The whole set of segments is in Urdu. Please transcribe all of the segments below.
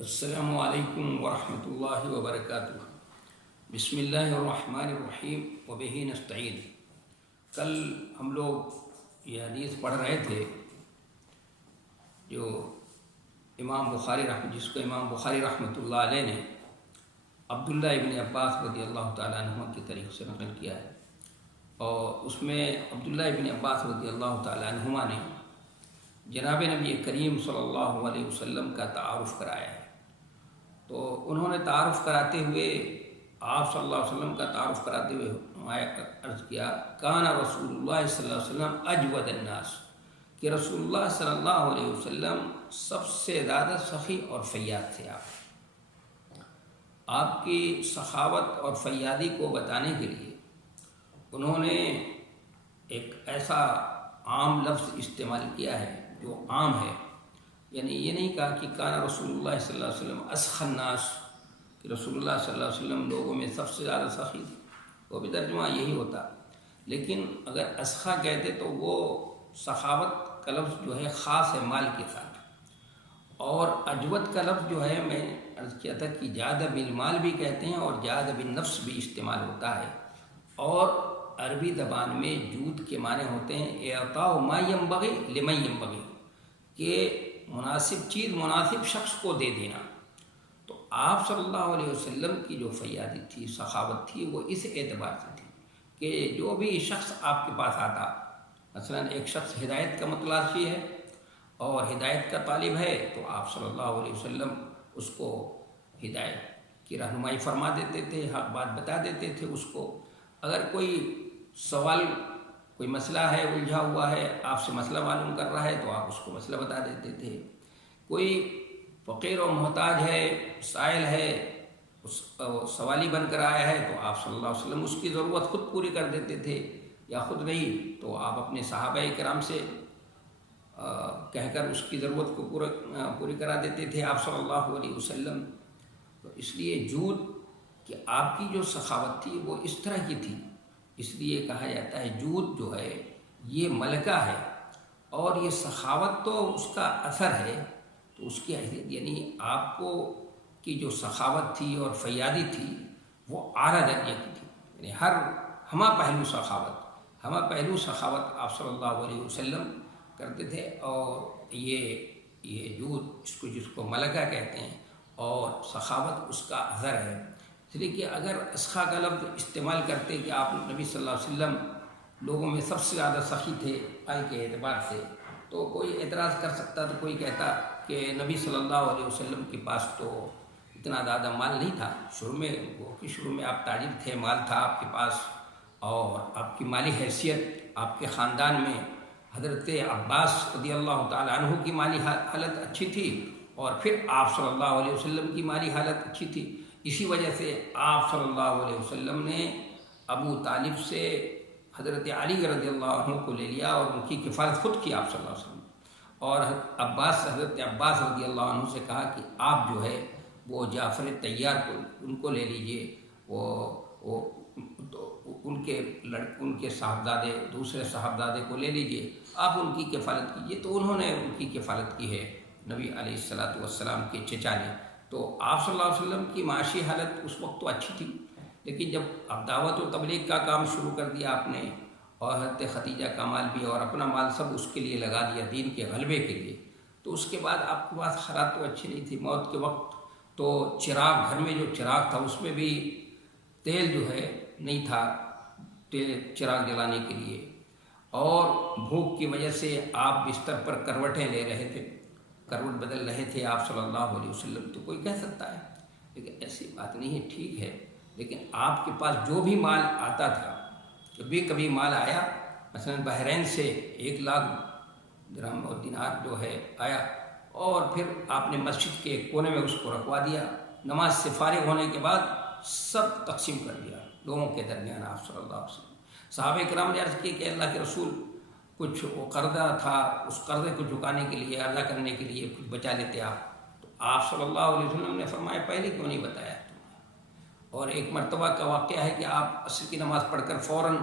السلام علیکم ورحمۃ اللہ وبرکاتہ۔ بسم اللہ الرحمن الرحیم وبہ نستعین۔ کل ہم لوگ یہ حدیث پڑھ رہے تھے جو جس کو امام بخاری رحمۃ اللہ علیہ نے عبداللہ ابن عباس رضی اللہ تعالیٰ عنہ کی طریق سے نقل کیا ہے، اور اس میں عبداللہ ابن عباس رضی اللہ تعالیٰ عنہما نے جناب نبی کریم صلی اللہ علیہ وسلم کا تعارف کرایا ہے۔ تو انہوں نے تعارف کراتے ہوئے آپ صلی اللہ علیہ وسلم کا تعارف کراتے ہوئے عرض کیا کان رسول اللہ صلی اللہ علیہ وسلم اجود الناس، کہ رسول اللہ صلی اللہ علیہ وسلم سب سے زیادہ سخی اور فیاض تھے۔ آپ کی سخاوت اور فیاضی کو بتانے کے لیے انہوں نے ایک ایسا عام لفظ استعمال کیا ہے جو عام ہے، یعنی یہ نہیں کہا کہ کان رسول اللہ صلی اللہ علیہ وسلم اسخی الناس، کہ رسول اللہ صلی اللہ علیہ وسلم لوگوں میں سب سے زیادہ سخی تھے، وہ بھی ترجمہ یہی ہوتا۔ لیکن اگر اسخا کہتے تو وہ سخاوت کا لفظ جو ہے خاص ہے مال کے ساتھ، اور اجود کا لفظ جو ہے میں عرض کیا تھا کہ جاد بالمال بھی کہتے ہیں اور جاد بالنفس بھی استعمال ہوتا ہے، اور عربی زبان میں جود کے معنی ہوتے ہیں اعطاء ما ينبغي لمن ينبغي، کہ مناسب چیز مناسب شخص کو دے دینا۔ تو آپ صلی اللہ علیہ وسلم کی جو فیاضی تھی، سخاوت تھی، وہ اس اعتبار سے تھی کہ جو بھی شخص آپ کے پاس آتا، مثلا ایک شخص ہدایت کا متلاشی ہے اور ہدایت کا طالب ہے، تو آپ صلی اللہ علیہ وسلم اس کو ہدایت کی رہنمائی فرما دیتے تھے، حق بات بتا دیتے تھے اس کو۔ اگر کوئی سوال، کوئی مسئلہ ہے الجھا ہوا ہے، آپ سے مسئلہ معلوم کر رہا ہے تو آپ اس کو مسئلہ بتا دیتے تھے۔ کوئی فقیر و محتاج ہے، سائل ہے، اس سوالی بن کر آیا ہے تو آپ صلی اللہ علیہ وسلم اس کی ضرورت خود پوری کر دیتے تھے، یا خود نہیں تو آپ اپنے صحابہ کرام سے کہہ کر اس کی ضرورت کو پوری کرا دیتے تھے آپ صلی اللہ علیہ وسلم۔ تو اس لیے جود کہ آپ کی جو سخاوت تھی وہ اس طرح کی تھی، اس لیے کہا جاتا ہے جود جو ہے یہ ملکہ ہے، اور یہ سخاوت تو اس کا اثر ہے۔ تو اس کی حیثیت یعنی آپ کو کی جو سخاوت تھی اور فیاضی تھی وہ اعلیٰ درجے کی تھی، یعنی ہمہ پہلو سخاوت آپ صلی اللہ علیہ وسلم کرتے تھے، اور یہ جود جس کو ملکہ کہتے ہیں اور سخاوت اس کا اثر ہے۔ اس لیے کہ اگر اسخا کا لفظ استعمال کرتے کہ آپ نبی صلی اللہ علیہ وسلم لوگوں میں سب سے زیادہ سخی تھے آئی کے اعتبار سے، تو کوئی اعتراض کر سکتا، تو کوئی کہتا کہ نبی صلی اللہ علیہ وسلم کے پاس تو اتنا زیادہ مال نہیں تھا، شروع میں آپ تاجر تھے، مال تھا آپ کے پاس، اور آپ کی مالی حیثیت آپ کے خاندان میں حضرت عباس رضی اللہ تعالیٰ عنہ کی مالی حالت اچھی تھی، اور پھر آپ صلی اللہ علیہ وسلم کی مالی حالت اچھی تھی۔ اسی وجہ سے آپ صلی اللہ علیہ وسلم نے ابو طالب سے حضرت علی رضی اللہ عنہ کو لے لیا اور ان کی کفالت خود کی آپ صلی اللہ علیہ وسلم، اور حضرت عباس رضی اللہ عنہ سے کہا کہ آپ جو ہے وہ جعفر طیار کو ان کو لے لیجئے، وہ ان کے صاحبزادے دوسرے صاحبزادے کو لے لیجئے، آپ ان کی کفالت کیجیے۔ تو انہوں نے ان کی کفالت کی ہے نبی علیہ الصلوۃ والسلام کے چچا نے۔ تو آپ صلی اللہ علیہ وسلم کی معاشی حالت اس وقت تو اچھی تھی، لیکن جب اب دعوت و تبلیغ کا کام شروع کر دیا آپ نے، اور حضرت خدیجہ کا مال بھی اور اپنا مال سب اس کے لیے لگا دیا دین کے غلبے کے لیے، تو اس کے بعد آپ کے پاس حالات تو اچھی نہیں تھی۔ موت کے وقت تو چراغ، گھر میں جو چراغ تھا اس میں بھی تیل جو ہے نہیں تھا چراغ جلانے کے لیے، اور بھوک کی وجہ سے آپ بستر پر کروٹیں لے رہے تھے، کروٹ بدل رہے تھے آپ صلی اللہ علیہ وسلم۔ تو کوئی کہہ سکتا ہے، لیکن ایسی بات نہیں ہے، ٹھیک ہے، لیکن آپ کے پاس جو بھی مال آتا تھا، جب بھی کبھی مال آیا، مثلا بحرین سے 1,00,000 درہم اور دینار جو ہے آیا، اور پھر آپ نے مسجد کے ایک کونے میں اس کو رکھوا دیا، نماز سے فارغ ہونے کے بعد سب تقسیم کر دیا لوگوں کے درمیان آپ صلی اللہ علیہ وسلم۔ صحابہ کرام نے عرض کی کہ اللہ کے رسول، کچھ وہ قرضہ تھا، اس قرضے کو چکانے کے لیے، ادا کرنے کے لیے کچھ بچا لیتے آپ۔ تو آپ صلی اللہ علیہ وسلم نے فرمایا پہلے کیوں نہیں بتایا تم نے؟ اور ایک مرتبہ کا واقعہ ہے کہ آپ عصر کی نماز پڑھ کر فوراً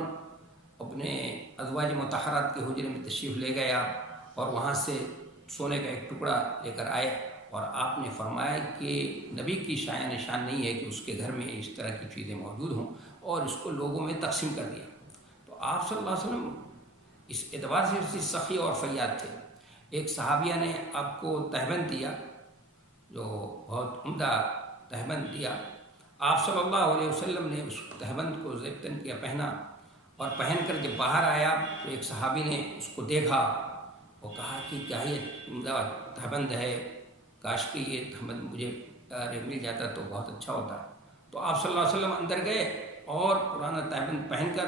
اپنے ازواج مطہرات کے حجرے میں تشریف لے گئے آپ، اور وہاں سے سونے کا ایک ٹکڑا لے کر آئے، اور آپ نے فرمایا کہ نبی کی شایع نشان نہیں ہے کہ اس کے گھر میں اس طرح کی چیزیں موجود ہوں، اور اس کو لوگوں میں تقسیم کر دیا۔ تو آپ صلی اللہ علیہ وسلم اس اعتبار سے سخی اور فیاض تھے۔ ایک صحابیہ نے آپ کو تہبند دیا، جو بہت عمدہ تہبند دیا۔ آپ صلی اللہ علیہ وسلم نے اس تہبند کو زیبتن کیا، پہنا، اور پہن کر جب باہر آیا تو ایک صحابی نے اس کو دیکھا اور کہا کہ کیا یہ عمدہ تہبند ہے، کاش کہ یہ تہبند مجھے مل جاتا تو بہت اچھا ہوتا۔ تو آپ صلی اللہ علیہ وسلم اندر گئے اور پرانا تہبند پہن کر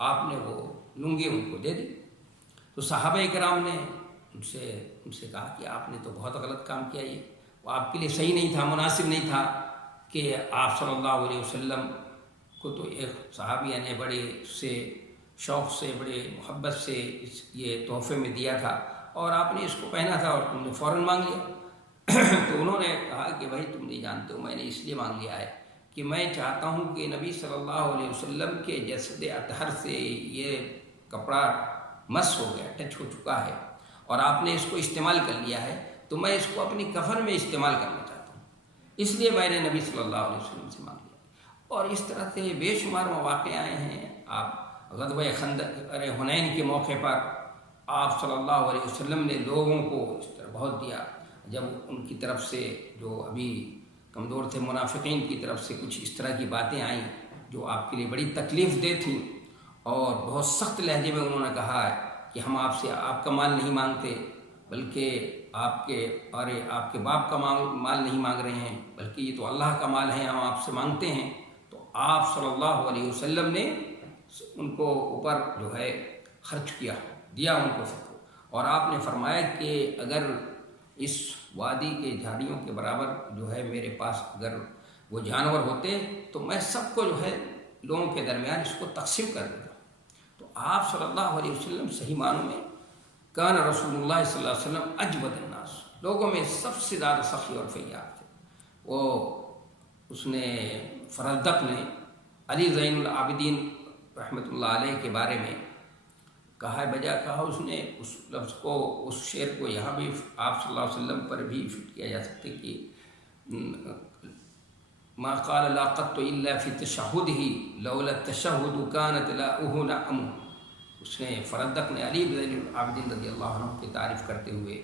آپ نے وہ لنگی ان کو دے دی۔ تو صحابہ کرام نے ان سے کہا کہ آپ نے تو بہت غلط کام کیا، یہ وہ آپ کے لیے صحیح نہیں تھا، مناسب نہیں تھا کہ آپ صلی اللہ علیہ وسلم کو تو ایک صحابیہ نے بڑے سے شوق سے، بڑے محبت سے یہ تحفے میں دیا تھا، اور آپ نے اس کو پہنا تھا اور تم نے فوراً مانگ لیا۔ تو انہوں نے کہا کہ بھائی تم نہیں جانتے ہو، میں نے اس لیے مانگ لیا ہے کہ میں چاہتا ہوں کہ نبی صلی اللہ علیہ وسلم کے جسد اطہر سے یہ کپڑا مس ہو گیا، ٹچ ہو چکا ہے، اور آپ نے اس کو استعمال کر لیا ہے، تو میں اس کو اپنی کفن میں استعمال کرنا چاہتا ہوں، اس لیے میں نے نبی صلی اللہ علیہ وسلم سے مانگ لیا۔ اور اس طرح سے بے شمار مواقع آئے ہیں۔ آپ غزوہ خندق حنین کے موقع پر آپ صلی اللہ علیہ وسلم نے لوگوں کو اس طرح بہت دیا، جب ان کی طرف سے جو ابھی کمزور تھے منافقین کی طرف سے کچھ اس طرح کی باتیں آئیں جو آپ کے لیے بڑی تکلیف دہ تھیں، اور بہت سخت لہجے میں انہوں نے کہا ہے کہ ہم آپ سے آپ کا مال نہیں مانگتے، بلکہ آپ کے باپ کا مال نہیں مانگ رہے ہیں، بلکہ یہ تو اللہ کا مال ہے، ہم آپ سے مانگتے ہیں۔ تو آپ صلی اللہ علیہ وسلم نے ان کو اوپر جو ہے خرچ دیا ان کو سب کو، اور آپ نے فرمایا کہ اگر اس وادی کے جھاڑیوں کے برابر جو ہے میرے پاس اگر وہ جانور ہوتے تو میں سب کو جو ہے لوگوں کے درمیان اس کو تقسیم کر دیتا۔ تو آپ صلی اللہ علیہ وسلم صحیح معنوں میں کان رسول اللہ صلی اللہ علیہ وسلم اجود الناس، لوگوں میں سب سے زیادہ سخی اور فیاض تھے۔ وہ اس نے فرزدق نے علی زین العابدین رحمۃ اللہ علیہ کے بارے میں کہا بجا کہا، اس نے اس لفظ کو، اس شعر کو یہاں بھی آپ صلی اللہ علیہ وسلم پر بھی فٹ کیا جا سکتے کہ ما قال لا قط الا فی تشہدہ لولا التشہد کانت لاؤہ نعم۔ اس نے فرزدق نے علی زین العابدین رضی اللہ عنہ کی تعریف کرتے ہوئے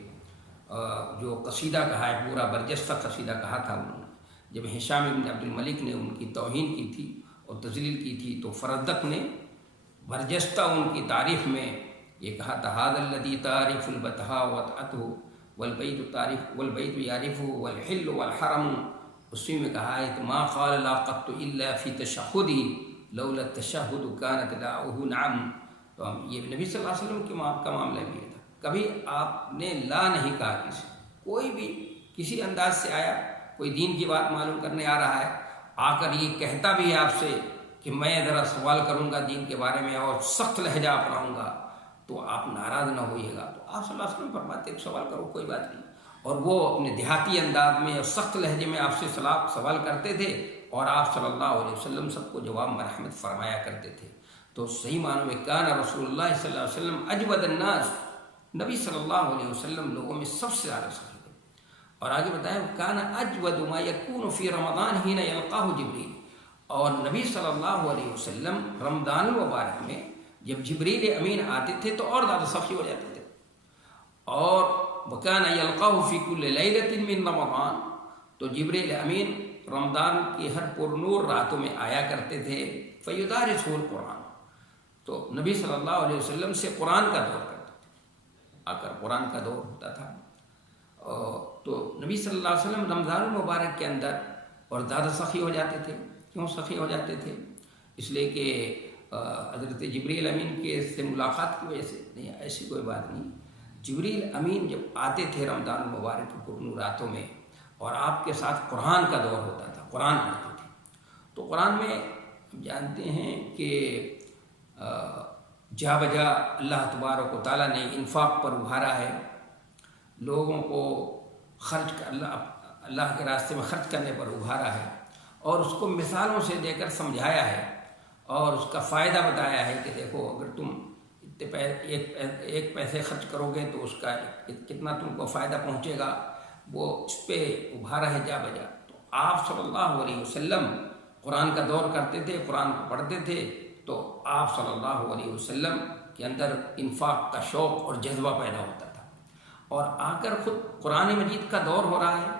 جو قصیدہ کہا ہے، پورا برجستہ قصیدہ کہا تھا انہوں نے۔ جب ہشام بن عبد الملک نے ان کی توہین کی تھی اور تذلیل کی تھی تو فرزدق نے برجستہ ان کی تعریف میں یہ کہا تھا، ھذا الذی تعرف البطحاء وطأتہ والبیت تعرف والبیت یعرفہ والحل والحرم۔ اسی میں کہا ہے ما قال لا قط الا فی تشہدہ لولا التشہد کانت لاؤہ نعم۔ تو یہ نبی صلی اللہ علیہ وسلم کے کا معاملہ بھی تھا، کبھی آپ نے لا نہیں کہا کسی، کوئی بھی کسی انداز سے آیا، کوئی دین کی بات معلوم کرنے آ رہا ہے، آ کر یہ کہتا بھی ہے آپ سے کہ میں ذرا سوال کروں گا دین کے بارے میں اور سخت لہجہ اپناؤں گا تو آپ ناراض نہ ہوئیے گا، تو آپ صلی اللہ علیہ وسلم فرماتے ہیں سوال کرو کوئی بات نہیں، اور وہ اپنے دیہاتی انداز میں اور سخت لہجے میں آپ سے سوال کرتے تھے، اور آپ صلی اللہ علیہ وسلم سب کو جواب مرحمت فرمایا کرتے تھے۔ تو صحیح معنوں میں کان رسول اللہ صلی اللہ علیہ وسلم اجود الناس، نبی صلی اللہ علیہ وسلم لوگوں میں سب سے زیادہ سخی تھے۔ اور آگے بتایا کان اجود ما یکون فی رمضان حین یلقاہ جبریل، اور نبی صلی اللہ علیہ وسلم رمضان المبارک میں جب جبریل امین آتے تھے تو اور زیادہ سخی ہو جاتے تھے۔ اور وکان یلقاہ فی کل لیلۃ من رمضان، تو جبریل امین رمضان کی ہر پر نور راتوں میں آیا کرتے تھے، فیدارسہ القرآن، تو نبی صلی اللہ علیہ وسلم سے قرآن کا دور کرتے تھے، آ کر قرآن کا دور ہوتا تھا۔ تو نبی صلی اللہ علیہ وسلم رمضان المبارک کے اندر اور زیادہ سخی ہو جاتے تھے۔ کیوں سخی ہو جاتے تھے؟ اس لیے کہ حضرت جبریل امین کے سے ملاقات کی وجہ سے نہیں، ایسی کوئی بات نہیں۔ جبریل امین جب آتے تھے رمضان المبارک کی پرنور راتوں میں اور آپ کے ساتھ قرآن کا دور ہوتا تھا، قرآن پڑھتے تھے، تو قرآن میں جانتے ہیں کہ جا بجا اللہ تبارک و تعالیٰ نے انفاق پر ابھارا ہے، لوگوں کو اللہ کے راستے میں خرچ کرنے پر ابھارا ہے، اور اس کو مثالوں سے دے کر سمجھایا ہے اور اس کا فائدہ بتایا ہے کہ دیکھو اگر تم ایک پیسے خرچ کرو گے تو اس کا کتنا تم کو فائدہ پہنچے گا، وہ اس پہ ابھارا ہے جا بجا۔ تو آپ صلی اللہ علیہ وسلم قرآن کا دور کرتے تھے، قرآن کو پڑھتے تھے، تو آپ صلی اللہ علیہ وسلم کے اندر انفاق کا شوق اور جذبہ پیدا ہوتا تھا، اور آ کر خود قرآن مجید کا دور ہو رہا ہے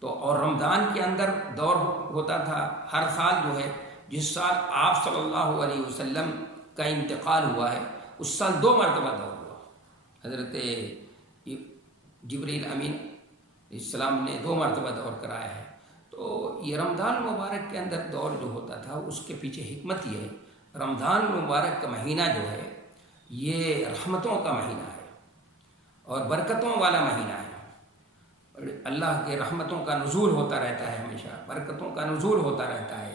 تو، اور رمضان کے اندر دور ہوتا تھا ہر سال جو ہے، جس سال آپ صلی اللہ علیہ وسلم کا انتقال ہوا ہے اس سال 2 مرتبہ دور ہوا۔ حضرت جبریل امین السلام نے 2 مرتبہ دور کرایا ہے۔ تو یہ رمضان المبارک کے اندر دور جو ہوتا تھا اس کے پیچھے حکمت یہ ہے، رمضان المبارک کا مہینہ جو ہے یہ رحمتوں کا مہینہ ہے اور برکتوں والا مہینہ ہے، اللہ کے رحمتوں کا نزول ہوتا رہتا ہے، ہمیشہ برکتوں کا نزول ہوتا رہتا ہے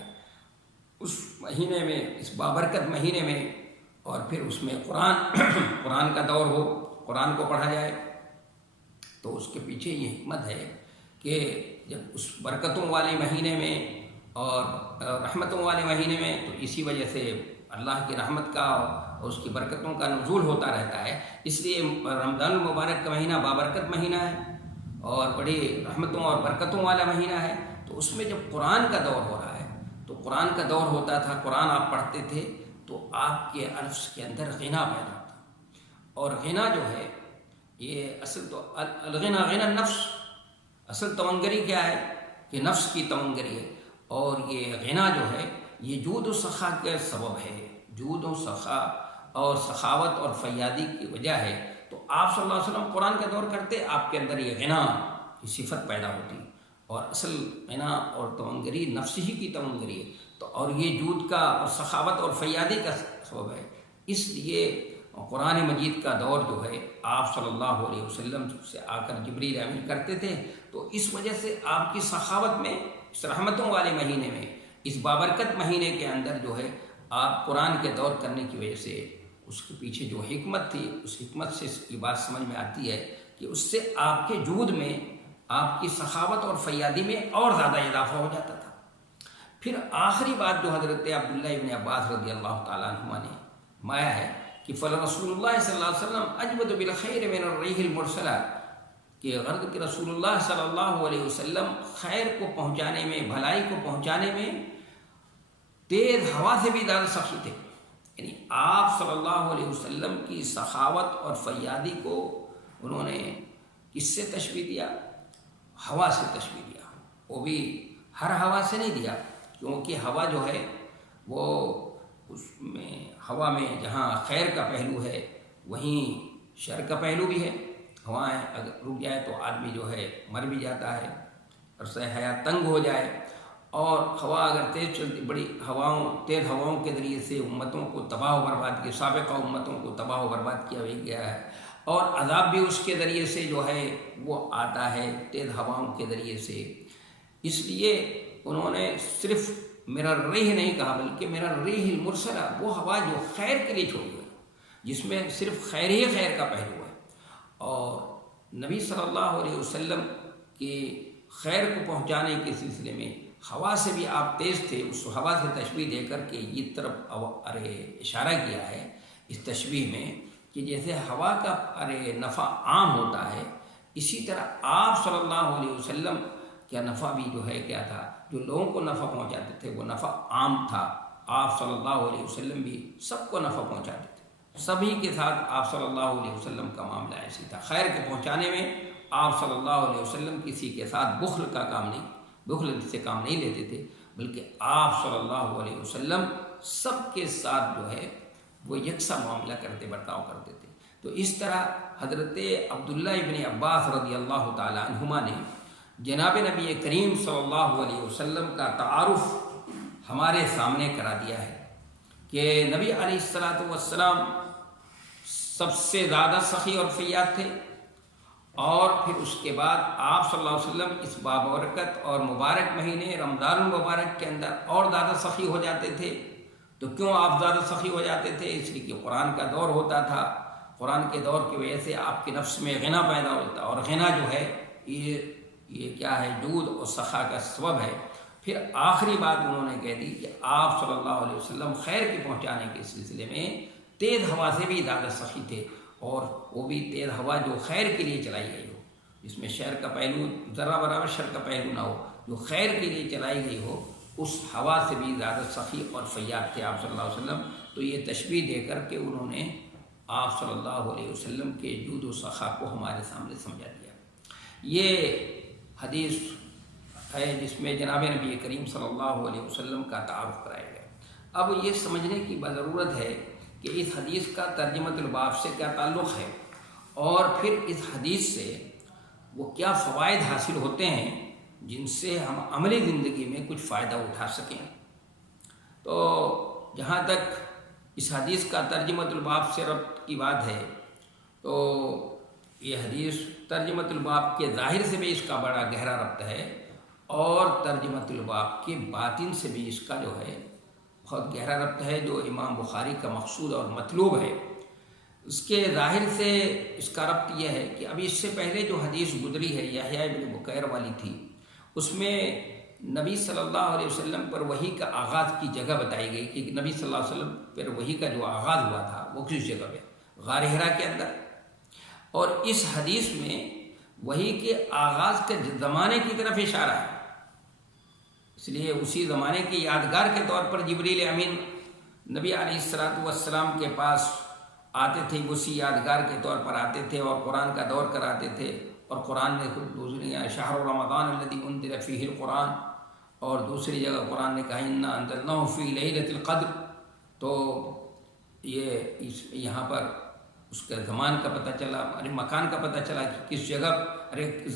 اس مہینے میں، اس بابرکت مہینے میں۔ اور پھر اس میں قرآن کا دور ہو، قرآن کو پڑھا جائے، تو اس کے پیچھے یہ حکمت ہے کہ جب اس برکتوں والے مہینے میں اور رحمتوں والے مہینے میں، تو اسی وجہ سے اللہ کی رحمت کا اور اس کی برکتوں کا نزول ہوتا رہتا ہے، اس لیے رمضان المبارک کا مہینہ بابرکت مہینہ ہے اور بڑی رحمتوں اور برکتوں والا مہینہ ہے۔ تو اس میں جب قرآن کا دور ہو رہا ہے تو قرآن کا دور ہوتا تھا، قرآن آپ پڑھتے تھے تو آپ کے الفظ کے اندر غنا پیدا ہوتا، اور غنا جو ہے یہ اصل تو الغنا غنا النفس، اصل تمنگری کیا ہے کہ نفس کی تمنگری ہے، اور یہ غنا جو ہے یہ جود و سخا کا سبب ہے، جود و سخا اور سخاوت اور فیادی کی وجہ ہے۔ تو آپ صلی اللہ علیہ وسلم قرآن کا دور کرتے، آپ کے اندر یہ غنا کی صفت پیدا ہوتی، اور اصل غنا اور تمنگری نفس ہی کی تمنگری ہے، تو اور یہ جود کا اور سخاوت اور فیادی کا سبب ہے۔ اس لیے قرآن مجید کا دور جو ہے آپ صلی اللہ علیہ وسلم سے آ کر جبریل امین کرتے تھے، تو اس وجہ سے آپ کی سخاوت میں، اس رحمتوں والے مہینے میں، اس بابرکت مہینے کے اندر جو ہے آپ قرآن کے دور کرنے کی وجہ سے اس کے پیچھے جو حکمت تھی، اس حکمت سے اس کی بات سمجھ میں آتی ہے کہ اس سے آپ کے جود میں، آپ کی سخاوت اور فیادی میں اور زیادہ اضافہ ہو جاتا تھا۔ پھر آخری بات جو حضرت عبداللہ ابن عباس رضی اللہ تعالیٰ عنہما نے مایا ہے کہ فَلَرَسُولُ اللَّهِ صلی اللہ علیہ وسلم اجود بالخیر من الريح المرسلہ، کہ غرض کہ رسول اللہ صلی اللہ علیہ وسلم خیر کو پہنچانے میں، بھلائی کو پہنچانے میں تیز ہوا سے بھی زیادہ سخی تھے۔ یعنی آپ صلی اللہ علیہ وسلم کی سخاوت اور فیادی کو انہوں نے کس سے تشبیہ دیا؟ ہوا سے تشبیہ دیا، وہ بھی ہر ہوا سے نہیں دیا، کیونکہ ہوا جو ہے وہ اس میں، ہوا میں جہاں خیر کا پہلو ہے وہیں شر کا پہلو بھی ہے۔ ہوائیں اگر رک جائے تو آدمی جو ہے مر بھی جاتا ہے، عرصہ حیات تنگ ہو جائے، اور ہوا اگر تیز چلتی، بڑی ہواؤں، تیز ہواؤں کے ذریعے سے امتوں کو تباہ و برباد کیا، سابقہ امتوں کو تباہ و برباد کیا گیا ہے، اور عذاب بھی اس کے ذریعے سے جو ہے وہ آتا ہے، تیز ہواؤں کے ذریعے سے۔ اس لیے انہوں نے صرف میرا ریح نہیں کہا، بلکہ میرا ریح المرسلہ، وہ ہوا جو خیر کے لیے چھوڑی ہوئی، جس میں صرف خیر ہی خیر کا پہلو ہے۔ اور نبی صلی اللہ علیہ وسلم کی خیر کو پہنچانے کے سلسلے میں ہوا سے بھی آپ تیز تھے، اس ہوا سے تشبیہ دے کر کے یہ طرف اشارہ کیا ہے اس تشبیہ میں کہ جیسے ہوا کا نفع عام ہوتا ہے، اسی طرح آپ صلی اللہ علیہ وسلم کا نفع بھی جو ہے کیا تھا، جو لوگوں کو نفع پہنچاتے تھے وہ نفع عام تھا۔ آپ صلی اللہ علیہ وسلم بھی سب کو نفع پہنچاتے تھے، سبھی کے ساتھ آپ صلی اللہ علیہ وسلم کا معاملہ ایسی تھا۔ خیر کو پہنچانے میں آپ صلی اللہ علیہ وسلم کسی کے ساتھ بخل کا کام نہیں، بخل سے کام نہیں لیتے تھے، بلکہ آپ صلی اللہ علیہ وسلم سب کے ساتھ جو ہے وہ یکساں معاملہ کرتے، برتاؤ کرتے تھے۔ تو اس طرح حضرت عبداللہ ابن عباس رضی اللہ تعالیٰ عنہما نے جناب نبی کریم صلی اللہ علیہ وسلم کا تعارف ہمارے سامنے کرا دیا ہے کہ نبی علیہ السلام سب سے زیادہ سخی اور فیاض تھے، اور پھر اس کے بعد آپ صلی اللہ علیہ وسلم اس بابرکت اور مبارک مہینے رمضان المبارک کے اندر اور زیادہ سخی ہو جاتے تھے۔ تو کیوں آپ زیادہ سخی ہو جاتے تھے؟ اس لیے کہ قرآن کا دور ہوتا تھا، قرآن کے دور کی وجہ سے آپ کے نفس میں غنا پیدا ہوتا، اور غنا جو ہے یہ کیا ہے، جود اور سخا کا سبب ہے۔ پھر آخری بات انہوں نے کہہ دی کہ آپ صلی اللہ علیہ وسلم خیر کے پہنچانے کے سلسلے میں تیز ہوا سے بھی زیادہ سخی تھے، اور وہ بھی تیز ہوا جو خیر کے لیے چلائی گئی ہو۔ جس میں شر کا پہلو ذرہ برابر شر کا پہلو نہ ہو، جو خیر کے لیے چلائی گئی ہو، اس ہوا سے بھی زیادہ سخی اور فیاض تھے آپ صلی اللہ علیہ وسلم۔ تو یہ تشبیہ دے کر کے انہوں نے آپ صلی اللہ علیہ وسلم کے جود و سخا کو ہمارے سامنے سمجھا دیا۔ یہ حدیث ہے جس میں جناب نبی کریم صلی اللہ علیہ وسلم کا تعارف کرایا گیا۔ اب یہ سمجھنے کی ضرورت ہے کہ اس حدیث کا ترجمۃ الباب سے کیا تعلق ہے، اور پھر اس حدیث سے وہ کیا فوائد حاصل ہوتے ہیں جن سے ہم عملی زندگی میں کچھ فائدہ اٹھا سکیں۔ تو جہاں تک اس حدیث کا ترجمۃ الباب سے ربط کی بات ہے، تو یہ حدیث ترجمۃ الباب کے ظاہر سے بھی اس کا بڑا گہرا ربط ہے، اور ترجمۃ الباب کے باطن سے بھی اس کا جو ہے بہت گہرا ربط ہے، جو امام بخاری کا مقصود اور مطلوب ہے۔ اس کے ظاہر سے اس کا ربط یہ ہے کہ ابھی اس سے پہلے جو حدیث گزری ہے یحییٰ ابن بکیر والی تھی، اس میں نبی صلی اللہ علیہ وسلم پر وحی کا آغاز کی جگہ بتائی گئی کہ نبی صلی اللہ علیہ وسلم پر وحی کا جو آغاز ہوا تھا وہ کس جگہ پہ، غار حرا کے اندر۔ اور اس حدیث میں وحی کے آغاز کے زمانے کی طرف اشارہ ہے، اس لیے اسی زمانے کے یادگار کے طور پر جبریل امین نبی علیہ السلام کے پاس آتے تھے، اسی یادگار کے طور پر آتے تھے اور قرآن کا دور کراتے تھے۔ اور قرآن نے خود دوسری شہر رمضان الذی انزل فیہ القرآن، اور دوسری جگہ قرآن نے کہا انا انزلناہ فی لیلۃ القدر۔ تو یہاں پر اس کے زمان کا پتہ چلا، مکان کا پتہ چلا کہ کس جگہ،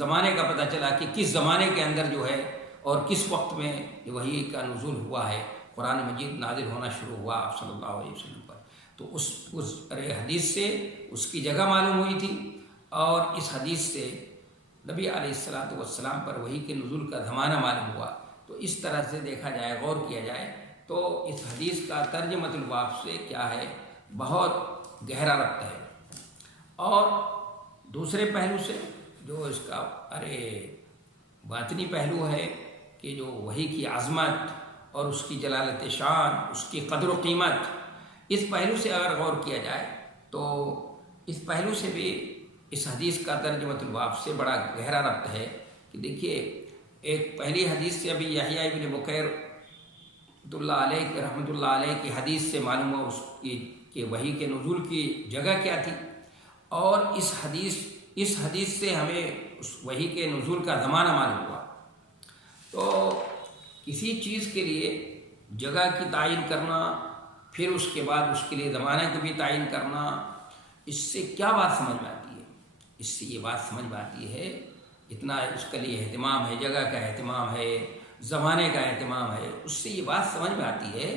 زمانے کا پتہ چلا کہ کس زمانے کے اندر جو ہے اور کس وقت میں وحی کا نزول ہوا ہے، قرآن مجید نازل ہونا شروع ہوا آپ صلی اللہ علیہ وسلم پر۔ تو اس حدیث سے اس کی جگہ معلوم ہوئی تھی، اور اس حدیث سے نبی علیہ السلام پر وحی کے نزول کا زمانہ معلوم ہوا۔ تو اس طرح سے دیکھا جائے، غور کیا جائے تو اس حدیث کا ترجمۃ الباب سے کیا ہے، بہت گہرا ربط ہے۔ اور دوسرے پہلو سے جو اس کا باطنی پہلو ہے کہ جو وحی کی عظمت اور اس کی جلالت شان، اس کی قدر و قیمت، اس پہلو سے اگر غور کیا جائے تو اس پہلو سے بھی اس حدیث کا ترجمۃ الباب سے بڑا گہرا ربط ہے۔ کہ دیکھیے، ایک پہلی حدیث سے ابھی یحییٰ ابن بکیر رحمۃ اللہ علیہ کی حدیث سے معلوم ہوا اس کی کہ وحی کے نزول کی جگہ کیا تھی، اور اس حدیث سے ہمیں اس وحی کے نزول کا زمانہ معلوم ہوا۔ تو کسی چیز کے لیے جگہ کی تعین کرنا، پھر اس کے بعد اس کے لیے زمانہ کو بھی تعین کرنا، اس سے کیا بات سمجھ میں آتی ہے؟ اس سے یہ بات سمجھ میں آتی ہے، اتنا اس کے لیے اہتمام ہے، جگہ کا اہتمام ہے، زمانے کا اہتمام ہے، اس سے یہ بات سمجھ میں آتی ہے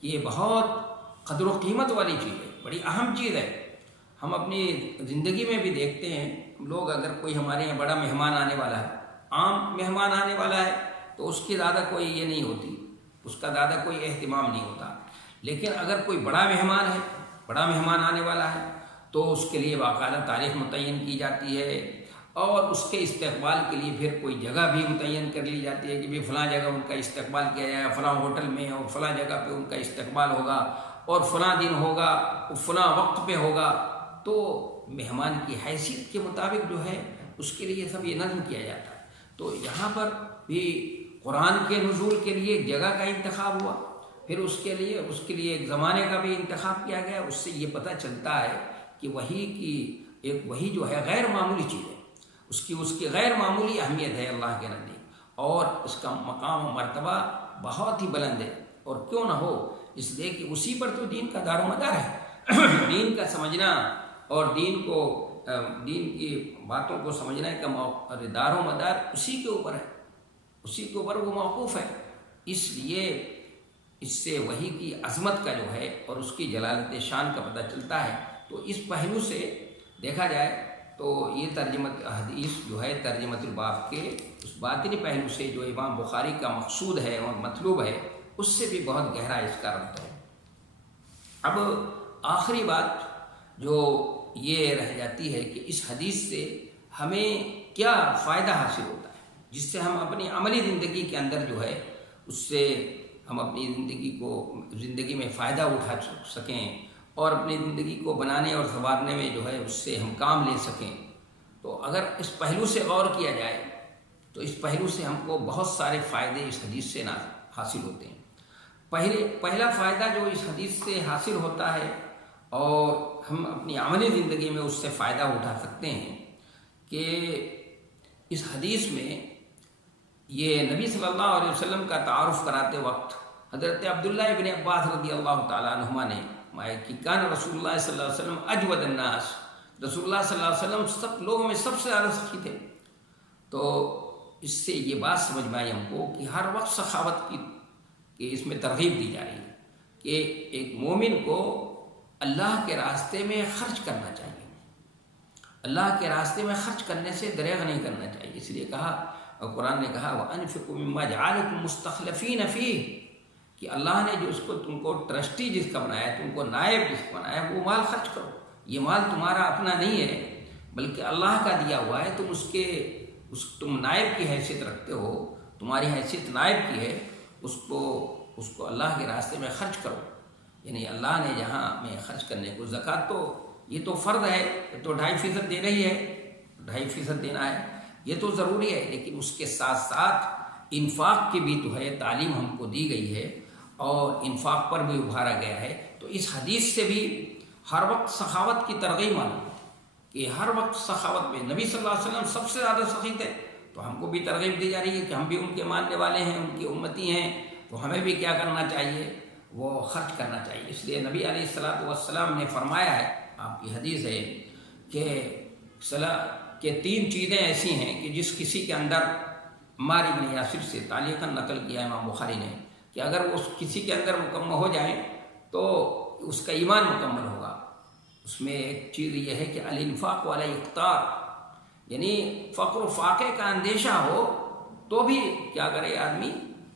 کہ یہ بہت قدر و قیمت والی چیز ہے، بڑی اہم چیز ہے۔ ہم اپنی زندگی میں بھی دیکھتے ہیں، لوگ اگر کوئی ہمارے یہاں بڑا مہمان آنے والا ہے، عام مہمان آنے والا ہے، تو اس کی زیادہ کوئی یہ نہیں ہوتی، اس کا زیادہ کوئی اہتمام نہیں ہوتا۔ لیکن اگر کوئی بڑا مہمان ہے، بڑا مہمان آنے والا ہے، تو اس کے لیے باقاعدہ تاریخ متعین کی جاتی ہے، اور اس کے استقبال کے لیے پھر کوئی جگہ بھی متعین کر لی جاتی ہے کہ بھی فلاں جگہ ان کا استقبال کیا جائے، فلاں ہوٹل میں اور فلاں جگہ پہ ان کا استقبال ہوگا، اور فلاں دن ہوگا، فلاں وقت پہ ہوگا۔ تو مہمان کی حیثیت کے مطابق جو ہے اس کے لیے سب یہ نظم کیا جاتا ہے۔ تو یہاں پر بھی قرآن کے نزول کے لیے ایک جگہ کا انتخاب ہوا، پھر اس کے لیے ایک زمانے کا بھی انتخاب کیا گیا۔ اس سے یہ پتہ چلتا ہے کہ وحی جو ہے غیر معمولی چیز ہے، اس کی غیر معمولی اہمیت ہے اللہ کے نزدیک، اور اس کا مقام و مرتبہ بہت ہی بلند ہے۔ اور کیوں نہ ہو، اس لیے کہ اسی پر تو دین کا دار و مدار ہے۔ دین کا سمجھنا اور دین کی باتوں کو سمجھنے کا دار و مدار اسی کے اوپر ہے، اسی کے اوپر وہ موقوف ہے۔ اس لیے اس سے وحی کی عظمت کا جو ہے اور اس کی جلالت شان کا پتہ چلتا ہے۔ تو اس پہلو سے دیکھا جائے تو یہ ترجمت حدیث جو ہے ترجمۃ الباب کے اس باطنی پہلو سے جو امام بخاری کا مقصود ہے اور مطلوب ہے، اس سے بھی بہت گہرا اس کا ربط ہے۔ اب آخری بات جو یہ رہ جاتی ہے کہ اس حدیث سے ہمیں کیا فائدہ حاصل ہوتا ہے، جس سے ہم اپنی عملی زندگی کے اندر جو ہے اس سے ہم اپنی زندگی میں فائدہ اٹھا سکیں، اور اپنی زندگی کو بنانے اور سنوارنے میں جو ہے اس سے ہم کام لے سکیں۔ تو اگر اس پہلو سے غور کیا جائے تو اس پہلو سے ہم کو بہت سارے فائدے اس حدیث سے حاصل ہوتے ہیں۔ پہلا فائدہ جو اس حدیث سے حاصل ہوتا ہے اور ہم اپنی عملی زندگی میں اس سے فائدہ اٹھا سکتے ہیں کہ اس حدیث میں یہ نبی صلی اللہ علیہ وسلم کا تعارف کراتے وقت حضرت عبداللہ ابن عباس رضی اللہ تعالیٰ عنہما نے کہ کان رسول اللہ صلی اللہ علیہ وسلم اجود الناس، رسول اللہ صلی اللہ علیہ وسلم سب لوگوں میں سب سے زیادہ سخی تھے۔ تو اس سے یہ بات سمجھ میں آئی ہم کو کہ ہر وقت سخاوت کی کہ اس میں ترغیب دی جا رہی ہے کہ ایک مومن کو اللہ کے راستے میں خرچ کرنا چاہیے، اللہ کے راستے میں خرچ کرنے سے دریغ نہیں کرنا چاہیے۔ اس لیے کہا اور قرآن نے کہا وَأَنفِقُوا مِمَّا جَعَلَكُم مُسْتَخْلَفِينَ فِيهِ، کہ اللہ نے جو اس کو تم کو ٹرسٹی جس کا بنایا ہے، تم کو نائب جس کا بنایا ہے، وہ مال خرچ کرو۔ یہ مال تمہارا اپنا نہیں ہے بلکہ اللہ کا دیا ہوا ہے، تم نائب کی حیثیت رکھتے ہو، تمہاری حیثیت نائب کی ہے، اس کو اللہ کے راستے میں خرچ کرو۔ یعنی اللہ نے جہاں میں خرچ کرنے کو، زکوٰۃ تو یہ تو فرض ہے، یہ تو 2.5% دے رہی ہے، 2.5% دینا ہے، یہ تو ضروری ہے، لیکن اس کے ساتھ ساتھ انفاق کی بھی تو ہے تعلیم ہم کو دی گئی ہے اور انفاق پر بھی ابھارا گیا ہے۔ تو اس حدیث سے بھی ہر وقت سخاوت کی ترغیب معلوم کہ ہر وقت سخاوت میں نبی صلی اللہ علیہ وسلم سب سے زیادہ سخی تھے، تو ہم کو بھی ترغیب دی جا رہی ہے کہ ہم بھی ان کے ماننے والے ہیں، ان کی امتی ہیں، تو ہمیں بھی کیا کرنا چاہیے، وہ خرچ کرنا چاہیے۔ اس لیے نبی علیہ الصلوۃ والسلام نے فرمایا ہے، آپ کی حدیث ہے کہ 3 چیزیں ایسی ہیں کہ جس کسی کے اندر، عمار بن یاسر سے تعلیقاً نقل کیا امام بخاری نے، کہ اگر وہ کسی کے اندر مکمل ہو جائیں تو اس کا ایمان مکمل ہوگا۔ اس میں ایک چیز یہ ہے کہ الانفاق والا اقتار، یعنی فقر و فاقے کا اندیشہ ہو تو بھی کیا کرے آدمی،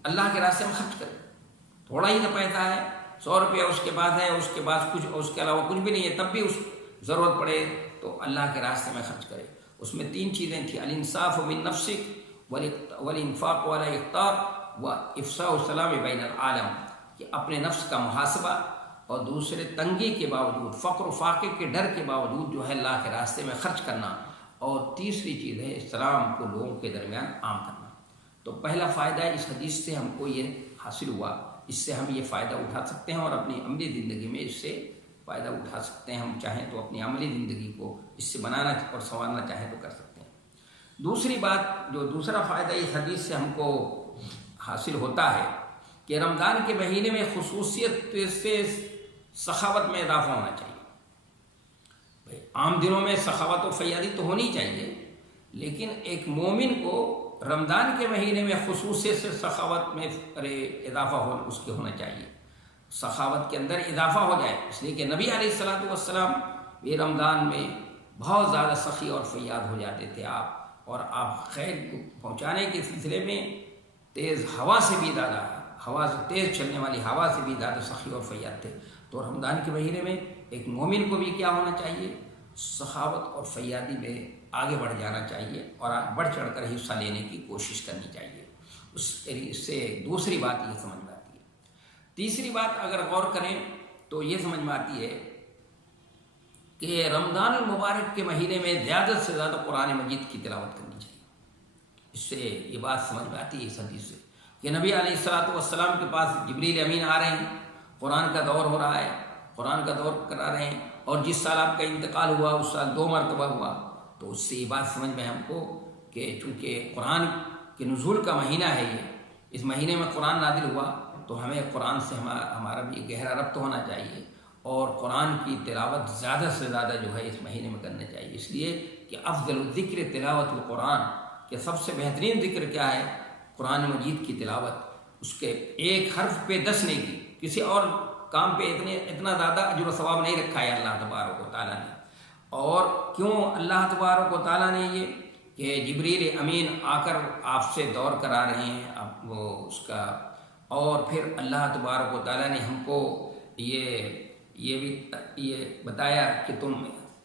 اللہ کے راستے میں خرچ کرے۔ تھوڑا ہی تو پیسہ ہے، 100 روپیہ اس کے پاس ہے، اس کے پاس کچھ، اس کے علاوہ کچھ بھی نہیں ہے، تب بھی اس ضرورت پڑے تو اللہ کے راستے میں خرچ کرے۔ اس میں 3 چیزیں تھیں، الانصاف من نفسک والانفاق والا اقتار وافشاء السلام بین العالم، کہ اپنے نفس کا محاسبہ اور دوسرے تنگی کے باوجود، فقر و فاقے کے ڈر کے باوجود جو ہے اللہ کے راستے میں خرچ کرنا، اور تیسری چیز ہے اسلام کو لوگوں کے درمیان عام کرنا۔ تو پہلا فائدہ اس حدیث سے ہم کو یہ حاصل ہوا، اس سے ہم یہ فائدہ اٹھا سکتے ہیں اور اپنی عملی زندگی میں اس سے فائدہ اٹھا سکتے ہیں۔ ہم چاہیں تو اپنی عملی زندگی کو اس سے بنانا اور سنوارنا چاہیں تو کر سکتے ہیں۔ دوسری بات، جو دوسرا فائدہ اس حدیث سے ہم کو حاصل ہوتا ہے کہ رمضان کے مہینے میں خصوصیت سے سخاوت میں اضافہ ہونا چاہیے۔ عام دنوں میں سخاوت و فیاضی تو ہونی چاہیے، لیکن ایک مومن کو رمضان کے مہینے میں خصوصیت سے سخاوت میں اضافہ اس کے ہونا چاہیے، سخاوت کے اندر اضافہ ہو جائے۔ اس لیے کہ نبی علیہ الصلوۃ والسلام یہ رمضان میں بہت زیادہ سخی اور فیاض ہو جاتے تھے اور آپ خیر کو پہنچانے کے سلسلے میں تیز ہوا سے بھی زیادہ، ہوا سے تیز چلنے والی ہوا سے بھی زیادہ سخی اور فیاض تھے۔ تو رمضان کے مہینے میں ایک مومن کو بھی کیا ہونا چاہیے، سخاوت اور فیاضی میں آگے بڑھ جانا چاہیے اور بڑھ چڑھ کر حصہ لینے کی کوشش کرنی چاہیے۔ اس سے دوسری بات یہ سمجھ میں آتی ہے۔ تیسری بات اگر غور کریں تو یہ سمجھ میں آتی ہے کہ رمضان المبارک کے مہینے میں زیادہ سے زیادہ قرآن مجید کی تلاوت کرنی چاہیے۔ اس سے یہ بات سمجھ میں آتی ہے اس حدیث سے کہ نبی علیہ الصلوۃ والسلام کے پاس جبریل امین آ رہے ہیں، قرآن کا دور ہو رہا ہے، قرآن کا دور کرا رہے ہیں، اور جس سال آپ کا انتقال ہوا اس سال 2 مرتبہ ہوا۔ تو اس سے یہ بات سمجھ میں ہم کو کہ چونکہ قرآن کے نزول کا مہینہ ہے، اس مہینے میں قرآن نازل ہوا، تو ہمیں قرآن سے ہمارا بھی گہرا ربط ہونا چاہیے اور قرآن کی تلاوت زیادہ سے زیادہ جو ہے اس مہینے میں کرنا چاہیے۔ اس لیے کہ افضل الذکر تلاوت القرآن، کہ سب سے بہترین ذکر کیا ہے، قرآن مجید کی تلاوت۔ اس کے ایک حرف پہ 10 نیکی، کسی اور کام پہ اتنا زیادہ اجر و ثواب نہیں رکھا ہے اللہ تبارک و تعالیٰ نے۔ اور کیوں اللہ تبارک و تعالیٰ نے یہ کہ جبریل امین آ کر آپ سے دور کرا رہے ہیں وہ اس کا، اور پھر اللہ تبارک و تعالیٰ نے ہم کو یہ بتایا کہ تم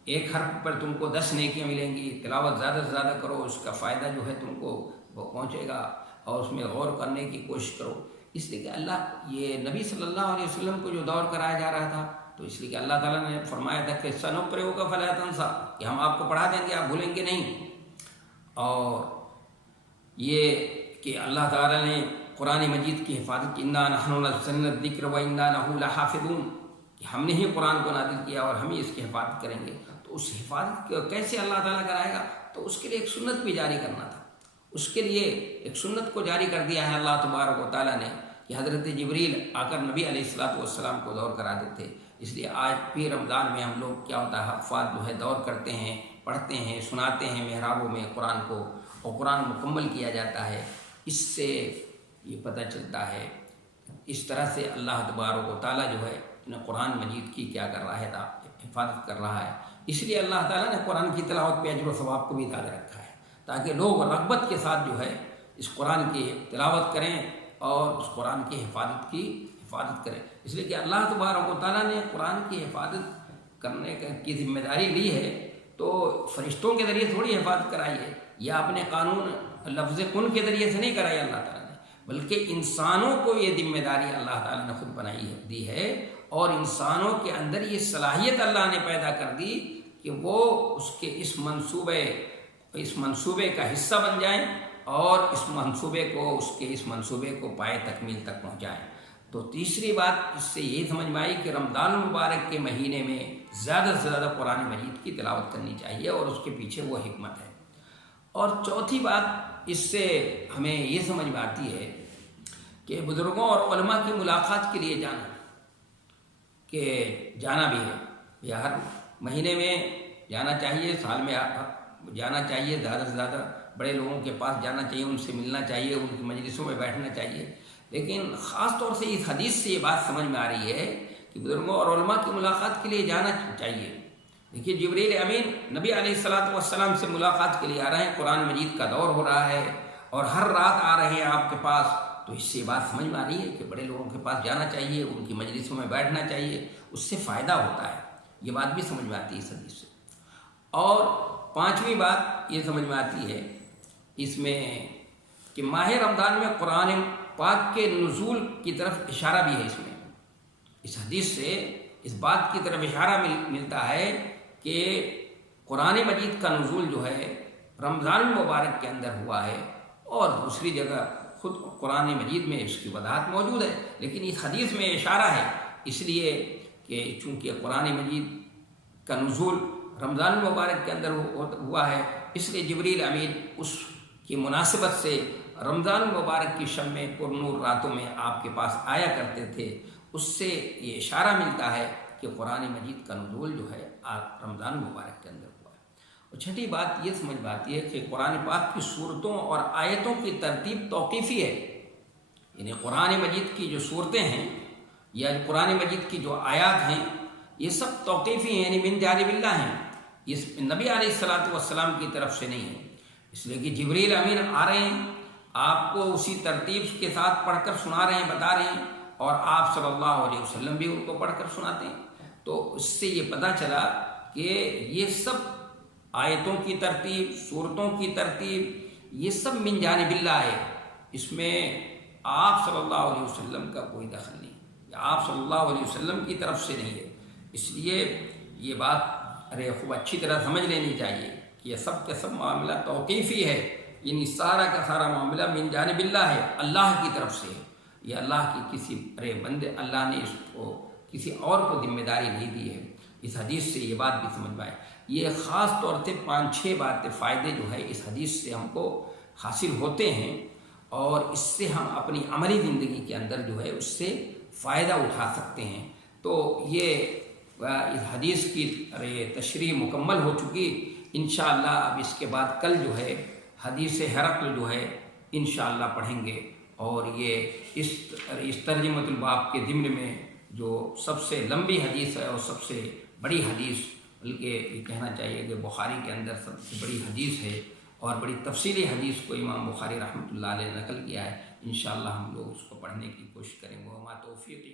ایک حرف پر تم کو 10 نیکیاں ملیں گی، تلاوت زیادہ سے زیادہ کرو، اس کا فائدہ جو ہے تم کو وہ پہنچے گا، اور اس میں غور کرنے کی کوشش کرو۔ اس لیے کہ اللہ یہ نبی صلی اللہ علیہ وسلم کو جو دور کرایا جا رہا تھا تو اس لیے کہ اللہ تعالیٰ نے فرمایا تھا کہ سنقرئک فلا تنسیٰ، کہ ہم آپ کو پڑھا دیں گے آپ بھولیں گے نہیں۔ اور یہ کہ اللہ تعالیٰ نے قرآن مجید کی حفاظت کی، انا نحن نزلنا الذکر وانا لہ لحافظون، کہ ہم نے ہی قرآن کو نازل کیا اور ہم ہی اس کی حفاظت کریں گے۔ تو اس حفاظت کو کیسے اللہ تعالیٰ کرائے گا؟ تو اس کے لیے ایک سنت بھی جاری کرنا تھا، اس کے لیے ایک سنت کو جاری کر دیا ہے اللہ تبارک و تعالیٰ نے کہ حضرت جبریل آ کر نبی علیہ الصلوۃ والسلام کو دور کرا دیتے۔ اس لیے آج بھی رمضان میں ہم لوگ کیا ہوتا ہے، حفاظ جو ہے دور کرتے ہیں، پڑھتے ہیں، سناتے ہیں محرابوں میں قرآن کو، اور قرآن مکمل کیا جاتا ہے۔ اس سے یہ پتہ چلتا ہے اس طرح سے اللہ تبارک و تعالیٰ جو ہے قرآن مجید کی کیا کر رہا ہے، حفاظت کر رہا ہے۔ اس لیے اللہ تعالیٰ نے قرآن کی تلاوت پہ اجر و ثواب کو بھی دال رکھا ہے، تاکہ لوگ رغبت کے ساتھ جو ہے اس قرآن کی تلاوت کریں اور اس قرآن کی حفاظت کریں۔ اس لیے کہ اللہ تبارک و تعالیٰ نے قرآن کی حفاظت کرنے کی ذمہ داری لی ہے، تو فرشتوں کے ذریعے تھوڑی حفاظت کرائی ہے، یا اپنے قانون لفظ کن کے ذریعے سے نہیں کرائی اللہ تعالیٰ نے، بلکہ انسانوں کو یہ ذمہ داری اللہ تعالیٰ نے خود بنائی ہے، دی ہے، اور انسانوں کے اندر یہ صلاحیت اللہ نے پیدا کر دی کہ وہ اس کے اس منصوبے کا حصہ بن جائیں اور اس منصوبے کو پائے تکمیل تک پہنچائیں۔ تو تیسری بات اس سے یہ سمجھ میں آئی کہ رمضان المبارک کے مہینے میں زیادہ سے زیادہ قرآن مجید کی تلاوت کرنی چاہیے، اور اس کے پیچھے وہ حکمت ہے۔ اور چوتھی بات اس سے ہمیں یہ سمجھ میں آتی ہے کہ بزرگوں اور علماء کی ملاقات کے لیے جانا بھی ہے، یا ہر مہینے میں جانا چاہیے، سال میں جانا چاہیے، زیادہ سے زیادہ بڑے لوگوں کے پاس جانا چاہیے، ان سے ملنا چاہیے، ان کی مجلسوں میں بیٹھنا چاہیے۔ لیکن خاص طور سے اس حدیث سے یہ بات سمجھ میں آ رہی ہے کہ بزرگوں اور علماء کی ملاقات کے لیے جانا چاہیے۔ دیکھیے جبریل امین نبی علیہ الصلوۃ والسلام سے ملاقات کے لیے آ رہے ہیں، قرآن مجید کا دور ہو رہا ہے اور ہر رات آ رہے ہیں آپ کے پاس، تو اس سے یہ بات سمجھ میں آ رہی ہے کہ بڑے لوگوں کے پاس جانا چاہیے، ان کی مجلسوں میں بیٹھنا چاہیے، اس سے فائدہ ہوتا ہے۔ یہ بات بھی سمجھ میں آتی ہے اس حدیث سے۔ اور پانچویں بات یہ سمجھ میں آتی ہے اس میں کہ ماہ رمضان میں قرآن پاک کے نزول کی طرف اشارہ بھی ہے۔ اس حدیث سے اس بات کی طرف اشارہ ملتا ہے کہ قرآن مجید کا نزول جو ہے رمضان المبارک کے اندر ہوا ہے، اور دوسری جگہ خود قرآن مجید میں اس کی وضاحت موجود ہے، لیکن اس حدیث میں اشارہ ہے اس لیے کہ چونکہ قرآن مجید کا نزول رمضان المبارک کے اندر ہوا ہے، اس لیے جبریل امین اس کی مناسبت سے رمضان المبارک کی شب میں پر نور راتوں میں آپ کے پاس آیا کرتے تھے۔ اس سے یہ اشارہ ملتا ہے کہ قرآن مجید کا نزول جو ہے رمضان المبارک کے اندر ہوا ہے۔ اور چھٹی بات یہ سمجھ میں آتی ہے کہ قرآن پاک کی صورتوں اور آیتوں کی ترتیب توقیفی ہے، یعنی قرآن مجید کی جو صورتیں ہیں یا قرآن مجید کی جو آیات ہیں یہ سب توقیفی ہیں، یعنی من جانب اللہ ہیں، یہ نبی علیہ الصلوۃ والسلام کی طرف سے نہیں ہے۔ اس لیے کہ جبریل امین آ رہے ہیں، آپ کو اسی ترتیب کے ساتھ پڑھ کر سنا رہے ہیں، بتا رہے ہیں، اور آپ صلی اللہ علیہ وسلم بھی ان کو پڑھ کر سناتے ہیں۔ تو اس سے یہ پتہ چلا کہ یہ سب آیتوں کی ترتیب، صورتوں کی ترتیب، یہ سب من جانب اللہ ہے، اس میں آپ صلی اللہ علیہ وسلم کا کوئی دخل نہیں، آپ صلی اللہ علیہ وسلم کی طرف سے نہیں ہے۔ اس لیے یہ بات خوب اچھی طرح سمجھ لینی چاہیے کہ یہ سب کا سب معاملہ توقیفی ہے، یعنی سارا کا سارا معاملہ من جانب اللہ ہے، اللہ کی طرف سے ہے، یہ اللہ کی کسی بندے اللہ نے اس کو کسی اور کو ذمہ داری نہیں دی ہے۔ اس حدیث سے یہ بات بھی سمجھ میں آئے۔ یہ خاص طور سے 5-6 باتیں فائدے جو ہے اس حدیث سے ہم کو حاصل ہوتے ہیں، اور اس سے ہم اپنی عملی زندگی کے اندر جو ہے اس سے فائدہ اٹھا سکتے ہیں۔ تو یہ اس حدیث کی تشریح مکمل ہو چکی۔ انشاءاللہ اب اس کے بعد کل جو ہے حدیث ہرقل جو ہے انشاءاللہ پڑھیں گے، اور یہ اس ترجمۃ الباب کے ضمن میں جو سب سے لمبی حدیث ہے اور سب سے بڑی حدیث، بلکہ یہ کہنا چاہیے کہ بخاری کے اندر سب سے بڑی حدیث ہے، اور بڑی تفصیلی حدیث کو امام بخاری رحمۃ اللہ علیہ نقل کیا ہے۔ انشاءاللہ ہم لوگ اس کو پڑھنے کی کوشش کریں گے۔ وما توفیقی